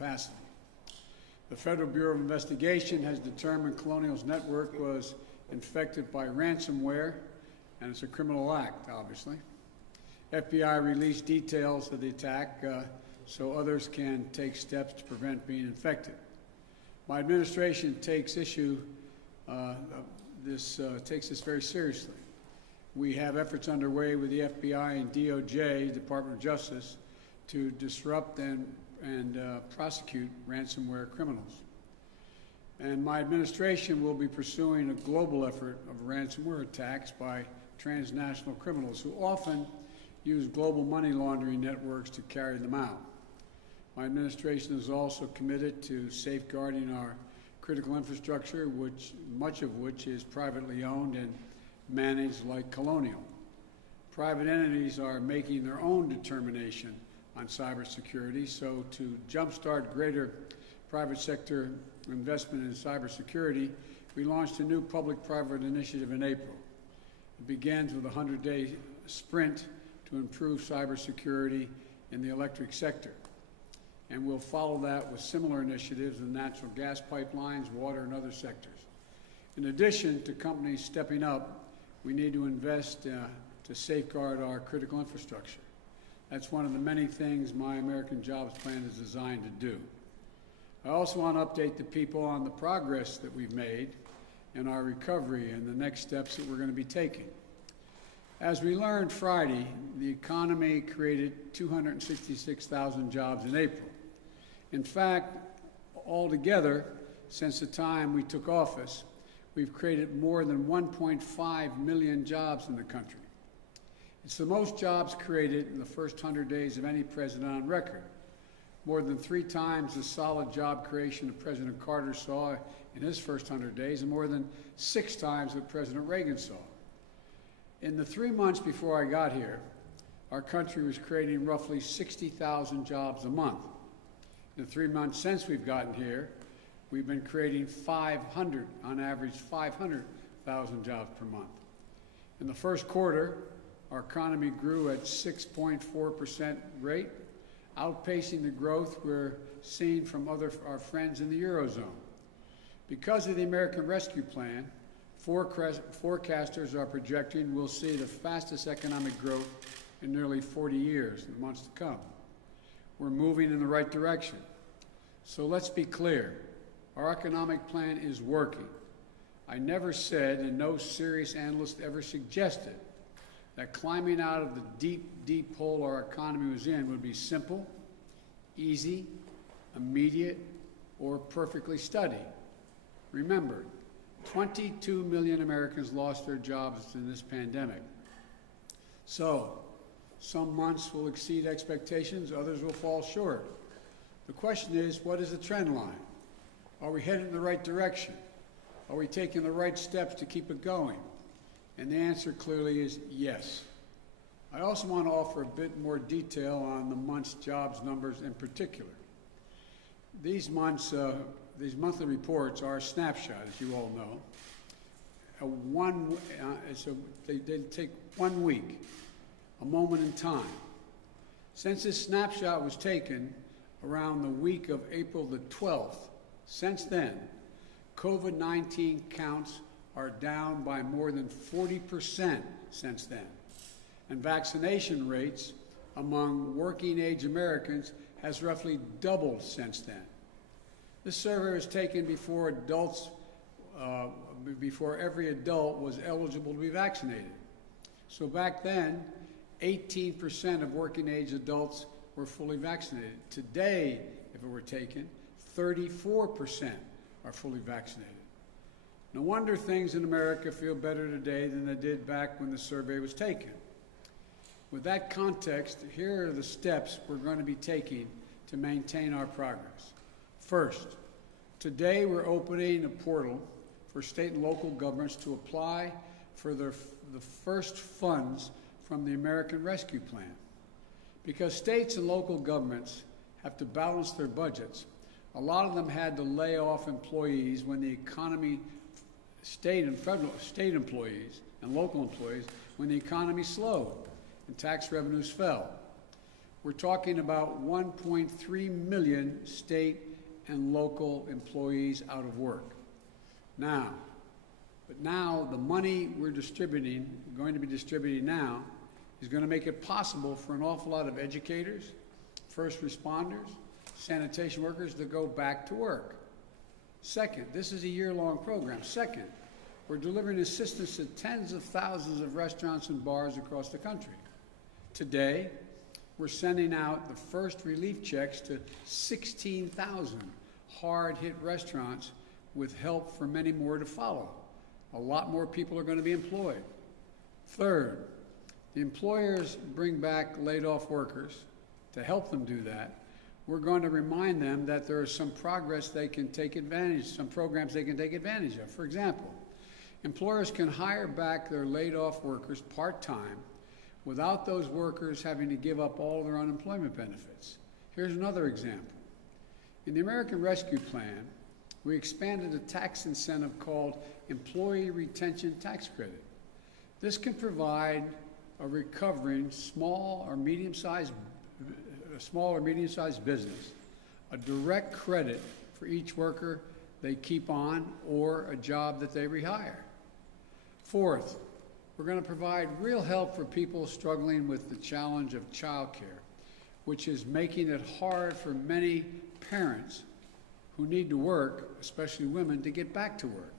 capacity. The Federal Bureau of Investigation has determined Colonial's network was infected by ransomware, and it's a criminal act, obviously. FBI released details of the attack so others can take steps to prevent being infected. My administration takes this very seriously. We have efforts underway with the FBI and DOJ, Department of Justice, to disrupt and prosecute ransomware criminals. And my administration will be pursuing a global effort of ransomware attacks by transnational criminals who often use global money laundering networks to carry them out. My administration is also committed to safeguarding our critical infrastructure, much of which is privately owned and managed like Colonial. Private entities are making their own determination on cybersecurity, so to jumpstart greater private sector investment in cybersecurity, we launched a new public-private initiative in April. It begins with a 100-day sprint to improve cybersecurity in the electric sector. And we'll follow that with similar initiatives in natural gas pipelines, water, and other sectors. In addition to companies stepping up, we need to invest to safeguard our critical infrastructure. That's one of the many things my American Jobs Plan is designed to do. I also want to update the people on the progress that we've made in our recovery and the next steps that we're going to be taking. As we learned Friday, the economy created 266,000 jobs in April. In fact, altogether, since the time we took office, we've created more than 1.5 million jobs in the country. It's the most jobs created in the first 100 days of any president on record, more than 3 times the solid job creation that President Carter saw in his first 100 days, and more than 6 times what President Reagan saw. In the 3 months before I got here, our country was creating roughly 60,000 jobs a month. In the 3 months since we've gotten here, we've been creating on average 500,000 jobs per month. In the first quarter, our economy grew at 6.4% rate, outpacing the growth we're seeing from our friends in the Eurozone. Because of the American Rescue Plan, forecasters are projecting we'll see the fastest economic growth in nearly 40 years in the months to come. We're moving in the right direction. So let's be clear, our economic plan is working. I never said, and no serious analyst ever suggested, that climbing out of the deep, deep hole our economy was in would be simple, easy, immediate, or perfectly steady. Remember, 22 million Americans lost their jobs in this pandemic. So, some months will exceed expectations, others will fall short. The question is, what is the trend line? Are we headed in the right direction? Are we taking the right steps to keep it going? And the answer clearly is yes. I also want to offer a bit more detail on the month's jobs numbers in particular. These monthly reports are a snapshot, as you all know. They take 1 week, a moment in time. Since this snapshot was taken around the week of April the 12th, since then, COVID-19 counts are down by more than 40% since then. And vaccination rates among working-age Americans has roughly doubled since then. This survey was taken before every adult was eligible to be vaccinated. So back then, 18% of working-age adults were fully vaccinated. Today, if it were taken, 34% are fully vaccinated. No wonder things in America feel better today than they did back when the survey was taken. With that context, here are the steps we're going to be taking to maintain our progress. First, today we're opening a portal for state and local governments to apply for the first funds from the American Rescue Plan. Because states and local governments have to balance their budgets, a lot of them had to lay off employees when the economy, state employees and local employees, when the economy slowed and tax revenues fell. We're talking about 1.3 million state and local employees out of work. Now the money we're going to be distributing now, is going to make it possible for an awful lot of educators, first responders, sanitation workers to go back to work. Second, this is a year-long program. Second, we're delivering assistance to tens of thousands of restaurants and bars across the country. Today, we're sending out the first relief checks to 16,000 hard-hit restaurants with help for many more to follow. A lot more people are going to be employed. Third, the employers bring back laid-off workers. To help them do that, we're going to remind them that there is some programs they can take advantage of. For example, employers can hire back their laid-off workers part-time without those workers having to give up all their unemployment benefits. Here's another example. In the American Rescue Plan, we expanded a tax incentive called Employee Retention Tax Credit. This can provide a recovering small or medium-sized business a direct credit for each worker they keep on or a job that they rehire. Fourth, we're going to provide real help for people struggling with the challenge of childcare, which is making it hard for many parents who need to work, especially women, to get back to work.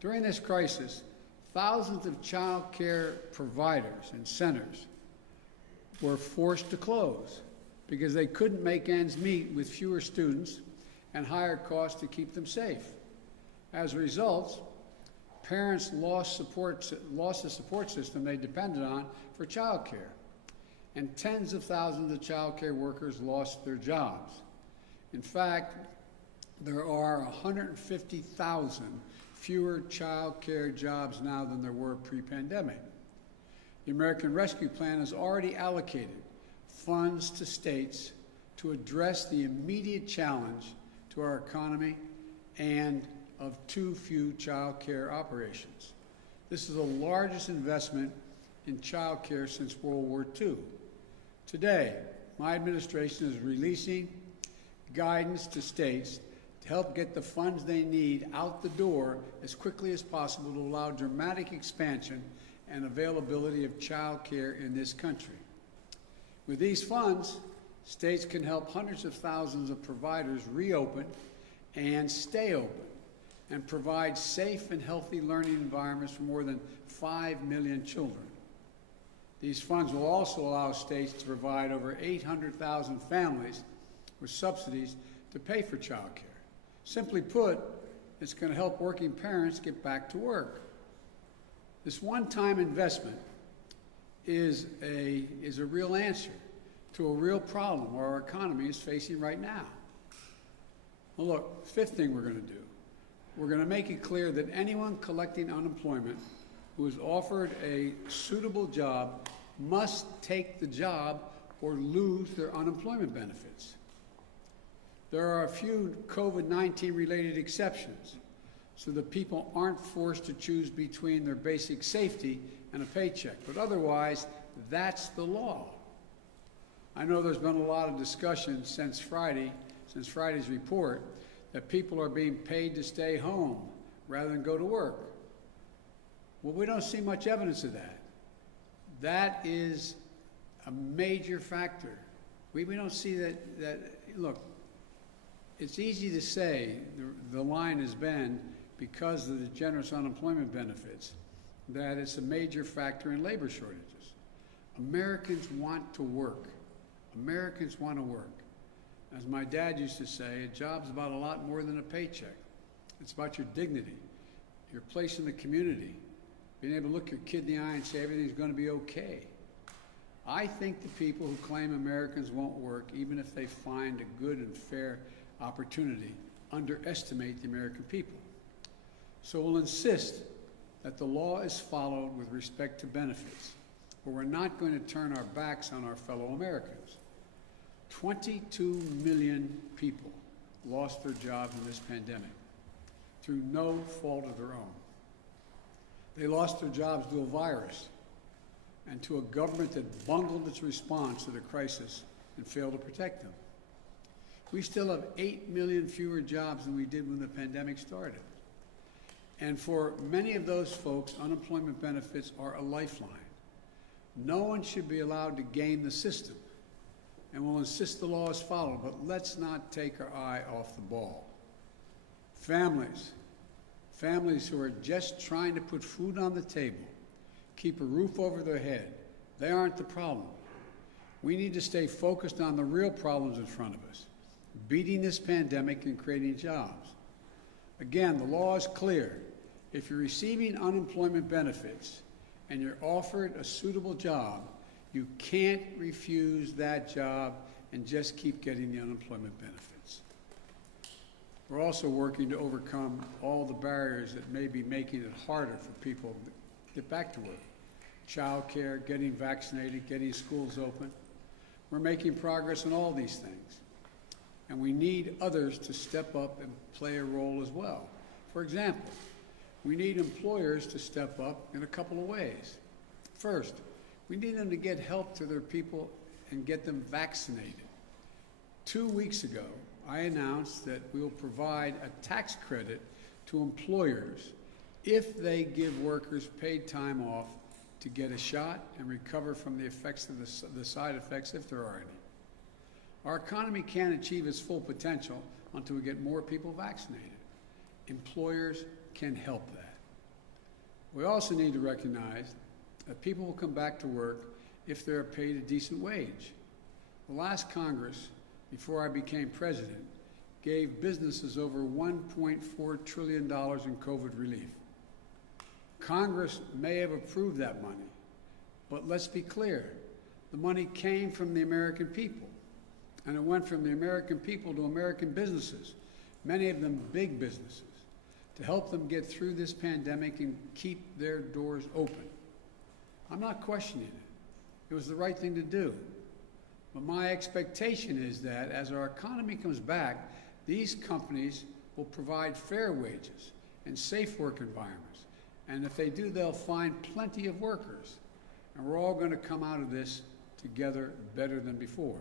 During this crisis, thousands of child care providers and centers were forced to close because they couldn't make ends meet with fewer students and higher costs to keep them safe. As a result, parents lost the support system they depended on for child care, and tens of thousands of child care workers lost their jobs. In fact, there are 150,000 fewer child care jobs now than there were pre-pandemic. The American Rescue Plan has already allocated funds to states to address the immediate challenge to our economy and of too few child care operations. This is the largest investment in child care since World War II. Today, my administration is releasing guidance to states to help get the funds they need out the door as quickly as possible to allow dramatic expansion and availability of child care in this country. With these funds, states can help hundreds of thousands of providers reopen and stay open and provide safe and healthy learning environments for more than 5 million children. These funds will also allow states to provide over 800,000 families with subsidies to pay for child care. Simply put, it's going to help working parents get back to work. This one-time investment is a real answer to a real problem our economy is facing right now. Well, look, fifth thing we're going to do, we're going to make it clear that anyone collecting unemployment who is offered a suitable job must take the job or lose their unemployment benefits. There are a few COVID-19 related exceptions so that people aren't forced to choose between their basic safety and a paycheck, but otherwise, that's the law. I know there's been a lot of discussion since Friday's report, that people are being paid to stay home rather than go to work. Well, we don't see much evidence of that. That is a major factor. We don't see that, look, it's easy to say the line has been, because of the generous unemployment benefits, that it's a major factor in labor shortages. Americans want to work. Americans want to work. As my dad used to say, a job's about a lot more than a paycheck. It's about your dignity, your place in the community, being able to look your kid in the eye and say everything's going to be okay. I think the people who claim Americans won't work, even if they find a good and fair opportunity, underestimate the American people. So we'll insist that the law is followed with respect to benefits, but we're not going to turn our backs on our fellow Americans. 22 million people lost their jobs in this pandemic through no fault of their own. They lost their jobs to a virus and to a government that bungled its response to the crisis and fail to protect them. We still have 8 million fewer jobs than we did when the pandemic started. And for many of those folks, unemployment benefits are a lifeline. No one should be allowed to game the system, and we'll insist the law is followed, but let's not take our eye off the ball. Families who are just trying to put food on the table, keep a roof over their head, they aren't the problem. We need to stay focused on the real problems in front of us, beating this pandemic and creating jobs. Again, the law is clear. If you're receiving unemployment benefits and you're offered a suitable job, you can't refuse that job and just keep getting the unemployment benefits. We're also working to overcome all the barriers that may be making it harder for people to get back to work. Child care, getting vaccinated, getting schools open. We're making progress on all these things. And we need others to step up and play a role as well. For example, we need employers to step up in a couple of ways. First, we need them to get help to their people and get them vaccinated. 2 weeks ago, I announced that we will provide a tax credit to employers if they give workers paid time off to get a shot and recover from the effects of the side effects, if there are any. Our economy can't achieve its full potential until we get more people vaccinated. Employers can help that. We also need to recognize that people will come back to work if they're paid a decent wage. The last Congress, before I became president, gave businesses over $1.4 trillion in COVID relief. Congress may have approved that money, but let's be clear, the money came from the American people, and it went from the American people to American businesses, many of them big businesses, to help them get through this pandemic and keep their doors open. I'm not questioning it. It was the right thing to do. But my expectation is that as our economy comes back, these companies will provide fair wages and safe work environments. And if they do, they'll find plenty of workers. And we're all going to come out of this together better than before.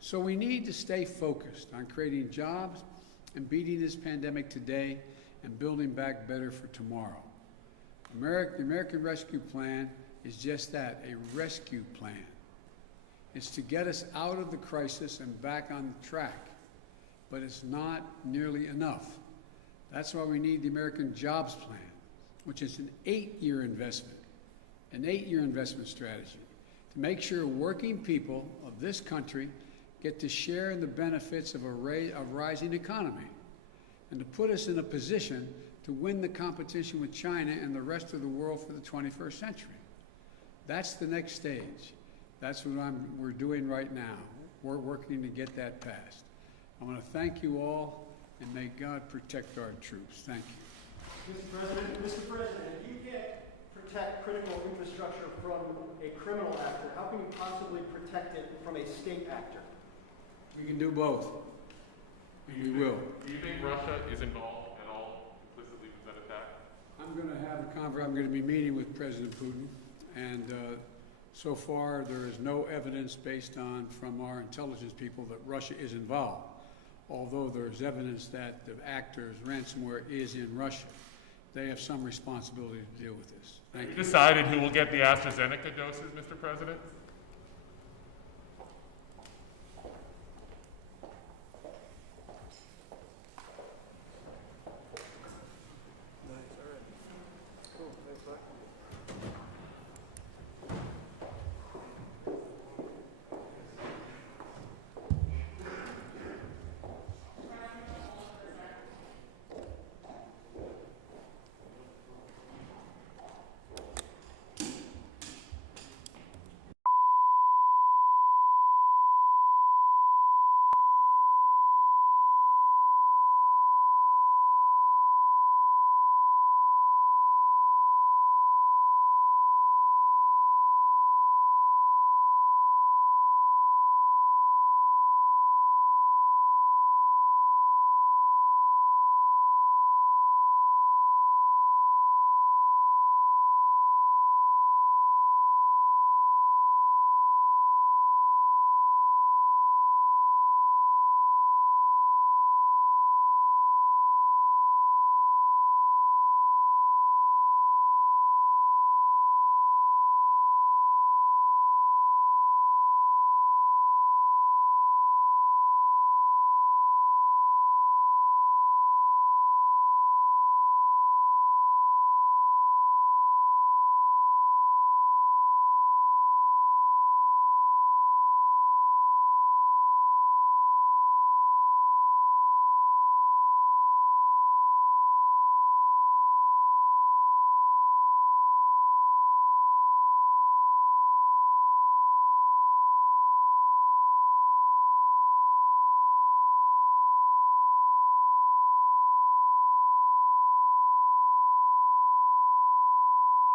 So we need to stay focused on creating jobs and beating this pandemic today and building back better for tomorrow. The American Rescue Plan is just that, a rescue plan. It's to get us out of the crisis and back on track, but it's not nearly enough. That's why we need the American Jobs Plan, which is an 8-year investment, an 8-year investment strategy to make sure working people of this country get to share in the benefits of a rising economy and to put us in a position to win the competition with China and the rest of the world for the 21st century. That's the next stage. That's what we're doing right now. We're working to get that passed. I want to thank you all, and may God protect our troops. Thank you. Mr. President, if you can't protect critical infrastructure from a criminal actor, how can you possibly protect it from a state actor? We can do both. We will. Do you think Russia is involved at all implicitly with that attack? I'm going to have a conference. I'm going to be meeting with President Putin, and so far there is no evidence based on from our intelligence people that Russia is involved, although there's evidence that the actors, ransomware, is in Russia. They have some responsibility to deal with this. Thank you. Decided who will get the AstraZeneca doses, Mr. President?